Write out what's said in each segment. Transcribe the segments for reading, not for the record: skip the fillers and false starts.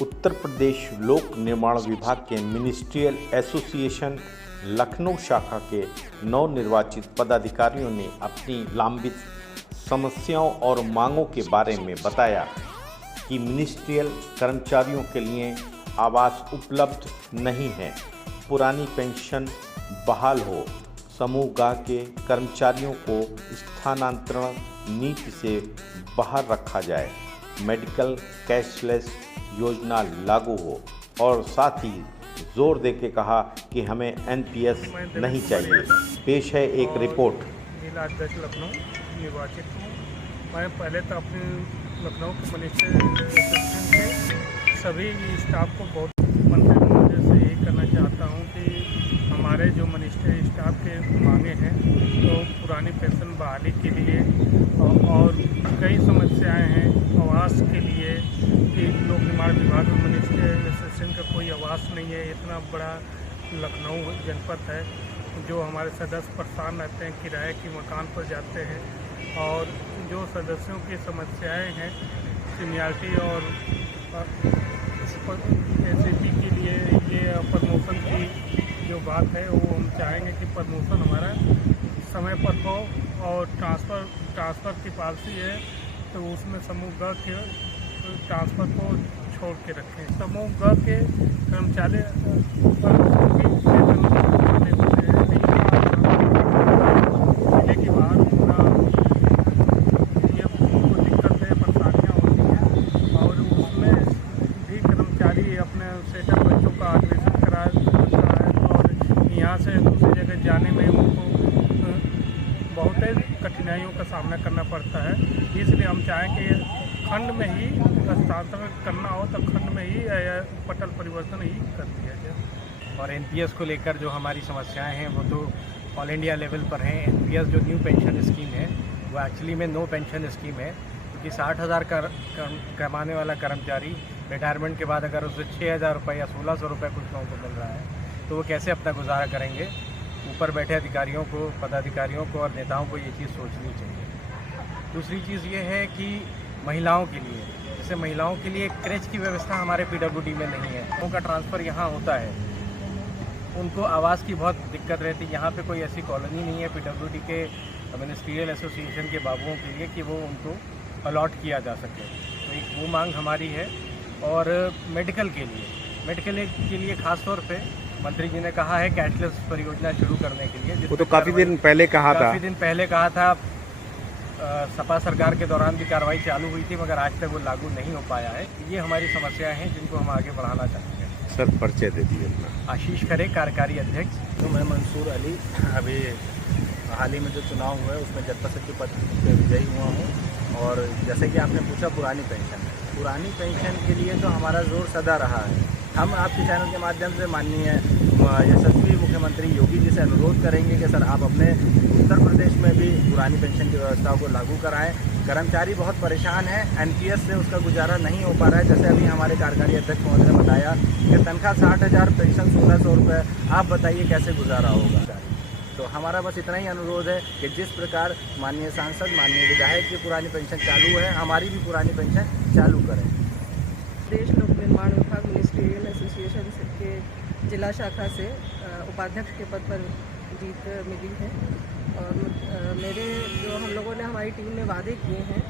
उत्तर प्रदेश लोक निर्माण विभाग के मिनिस्ट्रियल एसोसिएशन लखनऊ शाखा के नवनिर्वाचित पदाधिकारियों ने अपनी लंबित समस्याओं और मांगों के बारे में बताया कि मिनिस्ट्रियल कर्मचारियों के लिए आवास उपलब्ध नहीं है, पुरानी पेंशन बहाल हो, समूह ग के कर्मचारियों को स्थानांतरण नीति से बाहर रखा जाए, मेडिकल कैशलेस योजना लागू हो और साथ ही जोर देके कहा कि हमें एनपीएस नहीं चाहिए। पेश है एक रिपोर्ट। जिला अध्यक्ष लखनऊ निर्वाचित हूँ। मैं पहले तो अपने लखनऊ के मिनिस्ट्रियल एसोसिएशन के सभी स्टाफ को बहुत मंत्री महोदय से यही करना चाहता हूँ कि हमारे जो मिनिस्ट्रियल स्टाफ के मांगे हैं तो पुरानी पेंशन बहाली के लिए और कई समस्याएं हैं आवास के लिए कि लोक निर्माण विभाग में मिनिस्ट्रियल एसोसिएशन का कोई आवास नहीं है। इतना बड़ा लखनऊ जनपद है जो हमारे सदस्य परेशान रहते हैं, किराए के मकान पर जाते हैं और जो सदस्यों की समस्याएं हैं सीनियरिटी और एससीपी के लिए ये प्रमोशन की जो बात है वो हम चाहेंगे कि प्रमोशन हमारा समय पर हो और ट्रांसफ़र की पॉलिसी है तो उसमें समूह ग के ट्रांसफ़र को छोड़ के रखें। समूह ग के कर्मचारी पर भी वेतन देते हैं जिले के बाहर होना, ये उनको दिक्कत है, परेशानियाँ होती हैं और उसमें भी कर्मचारी अपने सेटअप बच्चों का एडमिशन कराता है और यहाँ से दूसरी जगह जाने में उनको बहुत कठिनाइयों का सामना करना पड़ता है। इसलिए हम चाहें कि खंड में ही हस्तांतरण करना हो तो खंड में ही पटल परिवर्तन ही कर दिया जाए। और एनपीएस को लेकर जो हमारी समस्याएं हैं वो तो ऑल इंडिया लेवल पर हैं। एनपीएस जो न्यू पेंशन स्कीम है वो एक्चुअली में नो पेंशन स्कीम है, क्योंकि 60,000 कमाने वाला कर्मचारी रिटायरमेंट के बाद अगर उसे 6,000 रुपये या 1,600 रुपये कुछ लोगों को मिल रहा है तो वो कैसे अपना गुजारा करेंगे। ऊपर बैठे अधिकारियों को, पदाधिकारियों को और नेताओं को ये चीज़ सोचनी चाहिए। दूसरी चीज़ ये है कि महिलाओं के लिए, जैसे महिलाओं के लिए क्रेच की व्यवस्था हमारे पीडब्ल्यूडी में नहीं है, उनका ट्रांसफ़र यहाँ होता है, उनको आवास की बहुत दिक्कत रहती है। यहाँ पे कोई ऐसी कॉलोनी नहीं है पीडब्ल्यूडी के मिनिस्ट्रियल एसोसिएशन के बाबुओं के लिए कि वो उनको अलॉट किया जा सके, तो एक वो मांग हमारी है। और मेडिकल के लिए ख़ास तौर पे मंत्री जी ने कहा है कैशलेस परियोजना शुरू करने के लिए, वो तो काफ़ी दिन पहले कहा था। सपा सरकार के दौरान भी कार्रवाई चालू हुई थी मगर आज तक वो लागू नहीं हो पाया है। ये हमारी समस्याएं हैं जिनको हम आगे बढ़ाना चाहते हैं। सर परिचय दे दीजिए अपना। आशीष खरे, कार्यकारी अध्यक्ष। तो मैं मंसूर अली, अभी हाल ही में जो चुनाव हुआ है उसमें जनता सचिव पद पे विजयी हुआ हूँ। और जैसे कि आपने पूछा पुरानी पेंशन के लिए तो हमारा जोर सदा रहा है। हम आपके चैनल के माध्यम से माननीय यशस्वी मुख्यमंत्री योगी जी से अनुरोध करेंगे कि सर आप अपने उत्तर प्रदेश में भी पुरानी पेंशन की व्यवस्था को लागू कराएं। कर्मचारी बहुत परेशान है, एनपीएस से उसका गुजारा नहीं हो पा रहा है। जैसे अभी हमारे कार्यकारी अध्यक्ष महोदय ने बताया कि तनख्वाह 60,000, पेंशन 1,600 रुपये, आप बताइए कैसे गुजारा होगा। तो हमारा बस इतना ही अनुरोध है कि जिस प्रकार माननीय सांसद, माननीय विधायक की पुरानी पेंशन चालू है, हमारी भी पुरानी पेंशन चालू करें। प्रदेश लोक निर्माण विभाग मिनिस्ट्रियल एसोसिएशन के जिला शाखा से उपाध्यक्ष के पद पर जीत मिली है और मेरे जो हम लोगों ने हमारी टीम ने वादे किए हैं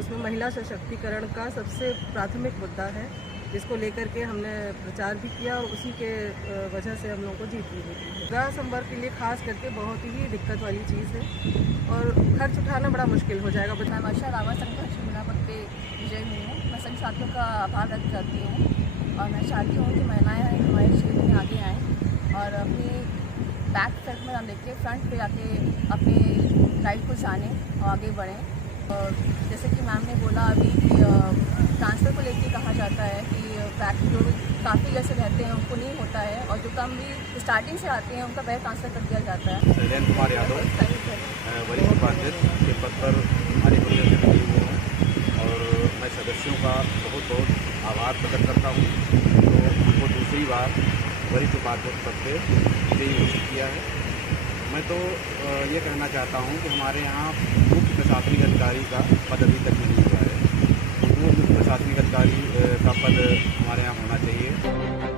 उसमें महिला सशक्तिकरण का सबसे प्राथमिक मुद्दा है, जिसको लेकर के हमने प्रचार भी किया और उसी के वजह से हम लोगों को जीत मिली है। विवाह संवर्ग के लिए खास करके बहुत ही दिक्कत वाली चीज़ है और खर्च उठाना बड़ा मुश्किल हो जाएगा। मैं वर्षा रावत संघर्ष महिला पद पे विजयी हुई हूँ। मैं सभी साथियों का आभार व्यक्त करती हूँ और मैं चाहती हूँ कि महिलाएं हमारे क्षेत्र में आगे आएँ और अपनी बैक फ्रंट में ना देख के फ्रंट पे आके अपने राइट को जाने और आगे बढ़ें। और जैसे कि मैम ने बोला अभी कि ट्रांसफ़र को लेके कहा जाता है कि बैक जो काफ़ी जैसे रहते हैं उनको नहीं होता है और जो कम भी स्टार्टिंग से आते हैं उनका पहले ट्रांसफ़र कर दिया जाता है। शैलेंद्र कुमार यादव वरिष्ठ उपाध्यक्ष के पद पर हमारी वजह से लगी हुई है और मैं सदस्यों का बहुत बहुत आभार प्रकट करता हूँ तो हमको दूसरी बार वरिष्ठ उपाध्यक्ष पद पर विजयी घोषित किया है। मैं तो ये कहना चाहता हूँ कि हमारे यहाँ मुख्य प्रशासनिक अधिकारी का पद अभी तक नहीं हुआ है। पूर्व मुख्य प्रशासनिक अधिकारी का पद हमारे यहाँ होना चाहिए।